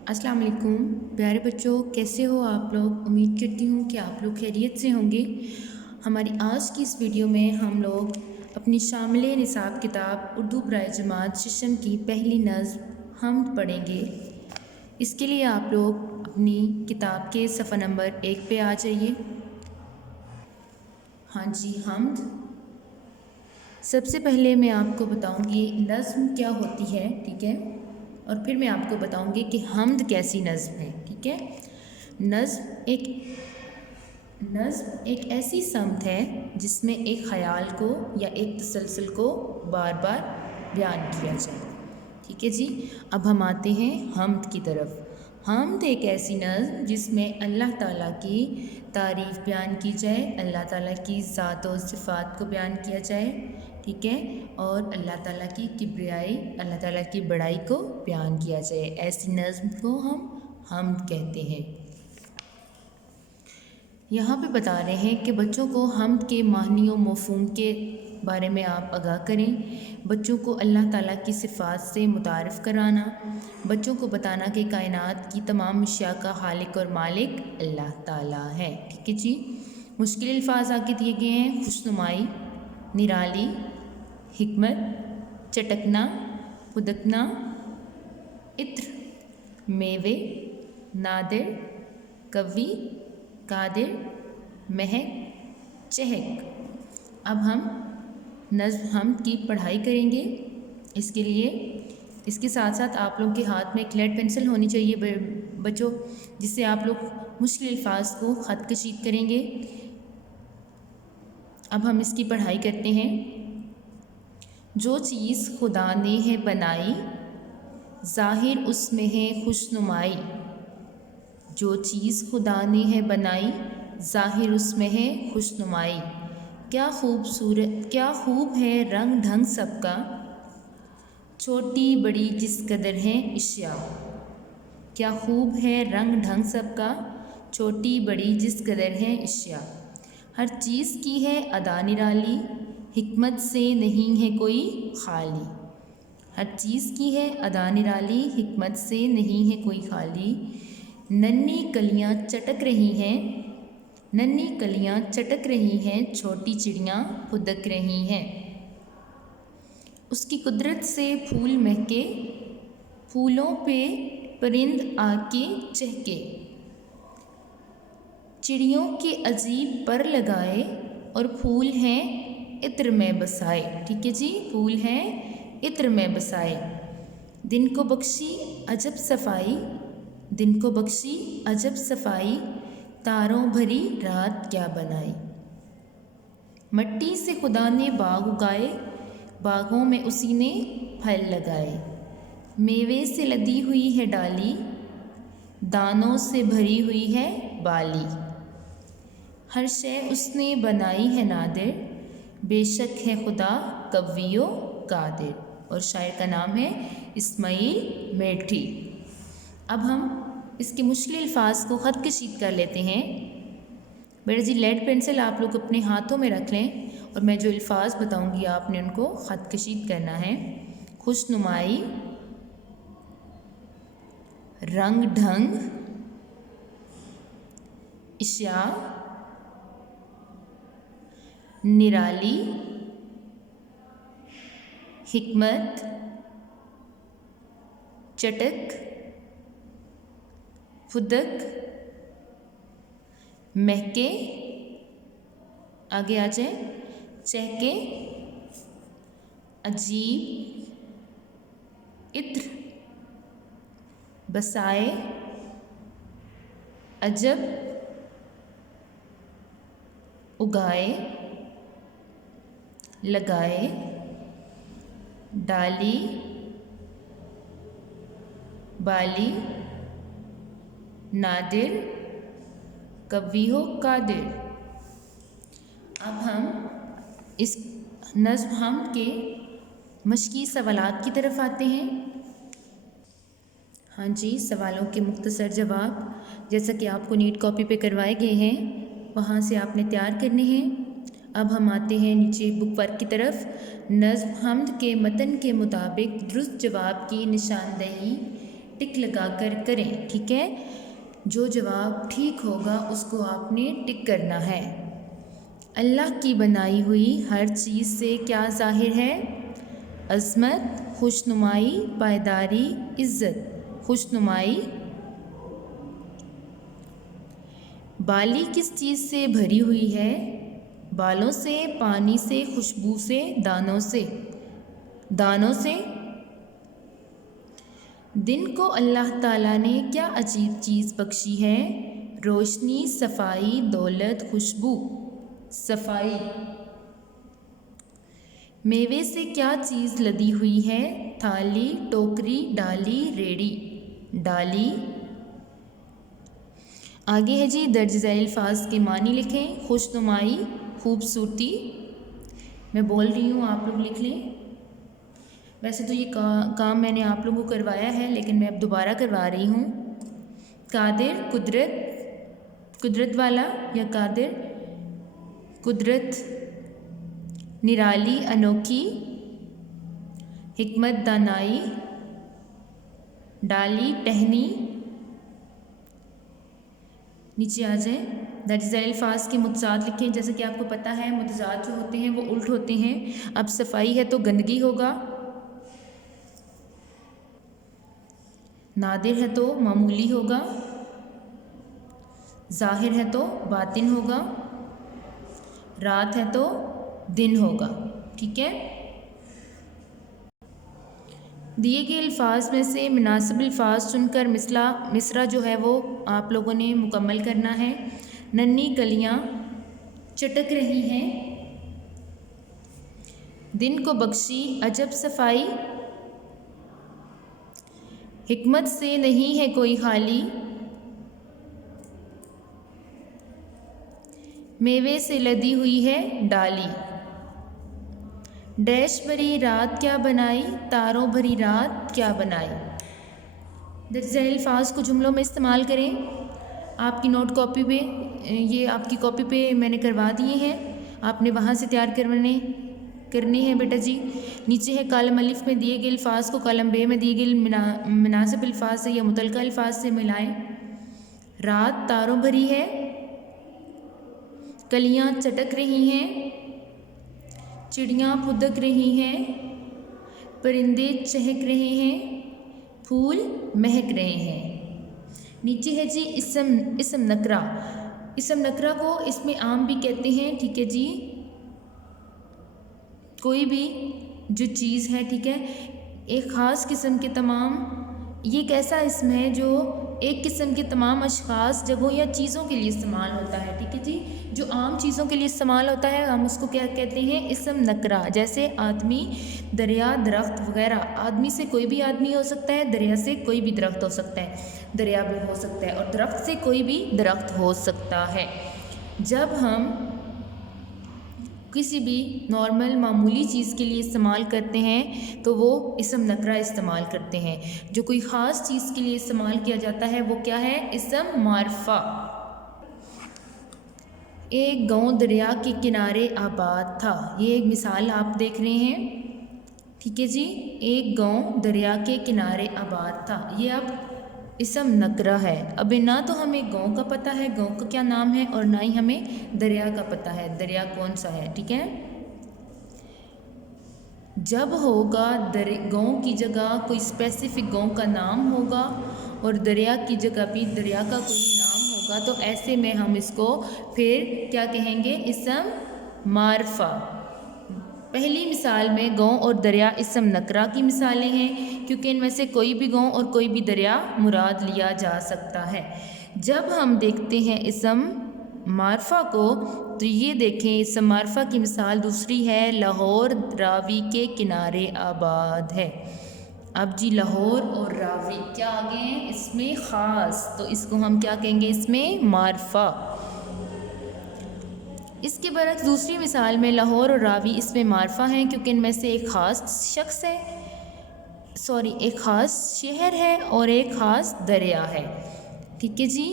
अस्सलाम वालेकुम प्यारे बच्चों, कैसे हो आप लोग। उम्मीद करती हूँ कि आप लोग खैरियत से होंगे। हमारी आज की इस वीडियो में हम लोग अपनी शामिल निसाब किताब उर्दू बराए जमात शिशम की पहली नज़्म हमद पढ़ेंगे। इसके लिए आप लोग अपनी किताब के सफ़ा नंबर 1 पे आ जाइए। हाँ जी, हमद। सबसे पहले मैं आपको बताऊंगी नज़्म क्या होती है, ठीक है, और फिर मैं आपको बताऊंगी कि हमद कैसी नज़्म है, ठीक है। नज़्म एक ऐसी समत है जिसमें एक ख़याल को या एक तसलसल को बार बार बयान किया जाए, ठीक है जी। अब हम आते हैं हमद की तरफ। हमद एक ऐसी नज़्म जिसमें अल्लाह ताला की तारीफ़ बयान की जाए, अल्लाह ताला की ज़ात और सिफ़ात को बयान किया जाए, ठीक है, और अल्लाह ताला की किब्रियाई, अल्लाह ताला की बड़ाई को बयान किया जाए। ऐसी नज़्म को हम हमद कहते हैं। यहाँ पे बता रहे हैं कि बच्चों को हमद के मानी व मफ़हूम के बारे में आप आगाह करें। बच्चों को अल्लाह ताला की सिफ़ात से मुतारिफ़ कराना। बच्चों को बताना कि कायनात की तमाम अशिया का खालिक और मालिक अल्लाह ताला है, ठीक है जी। मुश्किल अल्फाज आगे दिए गए हैं। खुशनुमाई, निराली, हिकमत, चटकना, फुदकना, इत्र, मेवे, नादिर, कवि, कादिर, महक, चहक। अब हम नज़्म हमद की पढ़ाई करेंगे। इसके लिए इसके साथ साथ आप लोगों के हाथ में एक लेड पेंसिल होनी चाहिए बच्चों, जिससे आप लोग मुश्किल अल्फाज को ख़त कशीद करेंगे। अब हम इसकी पढ़ाई करते हैं। जो चीज़ खुदा ने है बनाई, ज़ाहिर उसमें है खुशनुमाई। जो चीज़ खुदा ने है बनाई, ज़ाहिर उसमें है खुशनुमाई। क्या खूबसूरत, क्या खूब है रंग ढंग सबका, छोटी बड़ी जिस कदर है इश्या। क्या खूब है रंग ढंग सबका, छोटी बड़ी जिस कदर है इश्या। हर चीज़ की है अदा निराली, हिकमत से नहीं है कोई खाली। हर चीज़ की है अदा निराली, हिकमत से नहीं है कोई खाली। नन्ही कलियाँ चटक रही हैं, नन्ही कलियाँ चटक रही हैं, छोटी चिड़ियाँ फुदक रही हैं। उसकी कुदरत से फूल महके, फूलों पे परिंद आके चहके। चिड़ियों के अजीब पर लगाए, और फूल हैं इत्र में बसाए, ठीक है जी। फूल हैं इत्र में बसाए। दिन को बख्शी अजब सफाई, दिन को बख्शी अजब सफाई, तारों भरी रात क्या बनाई। मट्टी से खुदा ने बाग उगाए, बागों में उसी ने फल लगाए। मेवे से लदी हुई है डाली, दानों से भरी हुई है बाली। हर शय उसने बनाई है नादिर, बेशक है खुदा कव्वियो कादिर। और शायर का नाम है इस्माइल मेठी। अब हम इसके मुश्किल अल्फाज को ख़त कशीद कर लेते हैं। बेटा जी, लेड पेंसिल आप लोग अपने हाथों में रख लें, और मैं जो अल्फाज बताऊंगी आपने उनको ख़त कशीद करना है। खुशनुमाई, रंग ढंग, इश्या, निराली, हिकमत, चटक, फुदक, महके, आगे आ जाए, चहके, अजीब, इत्र, बसाए, अजब, उगाए, लगाए, डाली, बाली, नादिर, कव्वियो कादिर। अब हम इस नज़्म हमद के मश्की सवालात की तरफ आते हैं। हाँ जी, सवालों के मुख्तसर जवाब जैसा कि आपको नीट कॉपी पे करवाए गए हैं, वहाँ से आपने तैयार करने हैं। अब हम आते हैं नीचे बुक वर्क की तरफ। नज़्म हमद के मतन के मुताबिक दुरुस्त जवाब की निशानदही टिक लगा कर करें, ठीक है। जो जवाब ठीक होगा उसको आपने टिक करना है। अल्लाह की बनाई हुई हर चीज़ से क्या ज़ाहिर है? अज़मत, खुशनुमाई, पायदारी, इज़्ज़त। खुशनुमाई। बाली किस चीज़ से भरी हुई है? बालों से, पानी से, खुशबू से, दानों से। दानों से। दिन को अल्लाह ताला ने क्या अजीब चीज़ बख्शी है? रोशनी, सफाई, दौलत, खुशबू। सफाई। मेवे से क्या चीज़ लदी हुई है? थाली, टोकरी, डाली, रेड़ी। डाली। आगे है जी, दर्ज झैल अल्फाज के मानी लिखें। खुशनुमाई, खूबसूरती। मैं बोल रही हूँ, आप लोग लिख लें। वैसे तो ये काम मैंने आप लोगों को करवाया है, लेकिन मैं अब दोबारा करवा रही हूँ। कादिर, कुदरत, कुदरत वाला या कादिर। कुदरत, निराली, अनोखी। हिकमत, दानाई। डाली, टहनी। नीचे आ जाए। दर्ज झैल अल्फाज के मुतज़ाद लिखें। जैसे कि आपको पता है मुतज़ाद जो होते हैं वो उल्ट होते हैं। अब सफाई है तो गंदगी होगा, नादिर है तो मामूली होगा, ज़ाहिर है तो बातिन होगा, रात है तो दिन होगा, ठीक है। दिए गए अल्फाज में से मुनासिब अल्फाज चुनकर मिसरा जो है वो आप लोगों ने मुकम्मल करना है। नन्ही कलियाँ चटक रही हैं, दिन को बख्शी अजब सफाई, हिकमत से नहीं है कोई खाली, मेवे से लदी हुई है डाली। डैश भरी रात क्या बनाई, तारों भरी रात क्या बनाई। दर्ज झैल अल्फाज को जुमलों में इस्तेमाल करें। आपकी नोट कॉपी पे, ये आपकी कॉपी पे मैंने करवा दिए हैं, आपने वहाँ से तैयार करने हैं बेटा जी। नीचे है कालम अलिफ में दिए गए अल्फाज को कालम बे में दिए गए मुनासिब अल्फाज से या मुतलका अल्फाज से मिलाएं। रात तारों भरी है, कलियाँ चटक रही हैं, चिड़ियाँ फुदक रही हैं, परिंदे चहक रहे हैं, फूल महक रहे हैं। नीचे है जी इसम नकरा। इसम नकरा को इसमें आम भी कहते हैं, ठीक है जी। कोई भी जो चीज़ है, ठीक है, एक ख़ास किस्म के तमाम, ये एक ऐसा इसम है जो एक किस्म के तमाम अशख़ास, जगहों या चीज़ों के लिए इस्तेमाल होता है, ठीक है जी। जो आम चीज़ों के लिए इस्तेमाल होता है हम उसको क्या कहते हैं? इसम नकरा। जैसे आदमी, दरिया, दरख्त वगैरह। आदमी से कोई भी आदमी हो सकता है, दरिया से कोई भी दरख्त हो सकता है, दरिया भी हो सकता है, और दरख्त से कोई भी दरख्त हो सकता है। जब हम किसी भी नॉर्मल मामूली चीज़ के लिए इस्तेमाल करते हैं तो वो इसम नकरा इस्तेमाल करते हैं। जो कोई ख़ास चीज़ के लिए इस्तेमाल किया जाता है वो क्या है? इसम मारफा। एक गांव दरिया के किनारे आबाद था। ये एक मिसाल आप देख रहे हैं, ठीक है जी। एक गांव दरिया के किनारे आबाद था, ये अब इसम नकरा है। अभी ना तो हमें गांव का पता है, गांव का क्या नाम है, और ना ही हमें दरिया का पता है, दरिया कौन सा है, ठीक है। जब होगा गांव की जगह कोई स्पेसिफिक गांव का नाम होगा और दरिया की जगह भी दरिया का कोई नाम होगा, तो ऐसे में हम इसको फिर क्या कहेंगे? इसम मारफा। पहली मिसाल में गांव और दरिया इसम नकरा की मिसालें हैं, क्योंकि इनमें से कोई भी गांव और कोई भी दरिया मुराद लिया जा सकता है। जब हम देखते हैं इसम मारफा को, तो ये देखें इसम मारफा की मिसाल दूसरी है, लाहौर रावी के किनारे आबाद है। अब जी लाहौर और रावी क्या आ गए हैं इसमें ख़ास, तो इसको हम क्या कहेंगे? इसमें मारफा। इसके बरक्स दूसरी मिसाल में लाहौर और रावी इसमें मारफा हैं, क्योंकि इनमें से एक ख़ास शख्स है, एक ख़ास शहर है और एक ख़ास दरिया है, ठीक है जी।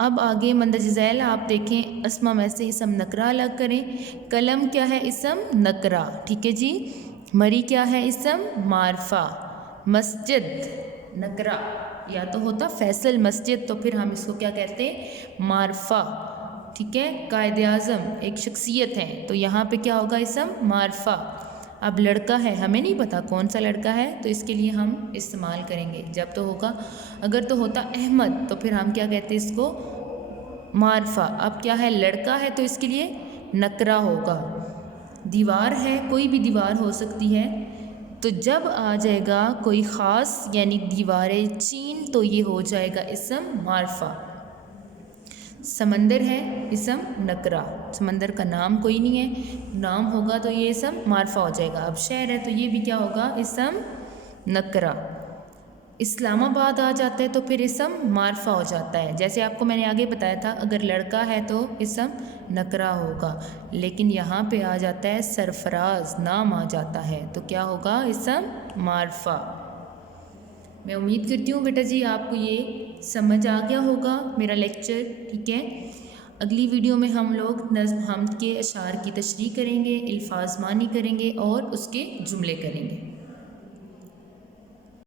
अब आगे मंदरज झैल आप देखें, अस्मा में से इसम नकरा अलग करें। कलम क्या है? इसम नकरा, ठीक है जी। मरी क्या है? इसम मारफा। मस्जिद नकरा, या तो होता फैसल मस्जिद तो फिर हम इसको क्या कहते हैं, मारफा। ठीक है, कायदे आज़म एक शख्सियत है तो यहाँ पे क्या होगा, इसम मारफा। अब लड़का है, हमें नहीं पता कौन सा लड़का है तो इसके लिए हम इस्तेमाल करेंगे जब तो होगा, अगर तो होता अहमद तो फिर हम क्या कहते हैं इसको, मारफा। अब क्या है, लड़का है तो इसके लिए नकरा होगा। दीवार है, कोई भी दीवार हो सकती है, तो जब आ जाएगा कोई ख़ास यानी दीवारें चीन तो ये हो जाएगा इसम मारफा। समंदर है, इसम नकरा, समंदर का नाम कोई नहीं है, नाम होगा तो ये इसम मारफा हो जाएगा। अब शहर है तो ये भी क्या होगा, इसम नकरा। इस्लामाबाद आ जाता है तो फिर इसम मारफा हो जाता है। जैसे आपको मैंने आगे बताया था, अगर लड़का है तो इसम नकरा होगा, लेकिन यहाँ पे आ जाता है सरफराज, नाम आ जाता है तो क्या होगा, इसम मारफा। मैं उम्मीद करती हूँ बेटा जी आपको ये समझ आ गया होगा मेरा लेक्चर। ठीक है, अगली वीडियो में हम लोग नज़्म हमद के अशार की तशरीह करेंगे, अल्फाज मानी करेंगे और उसके जुमले करेंगे।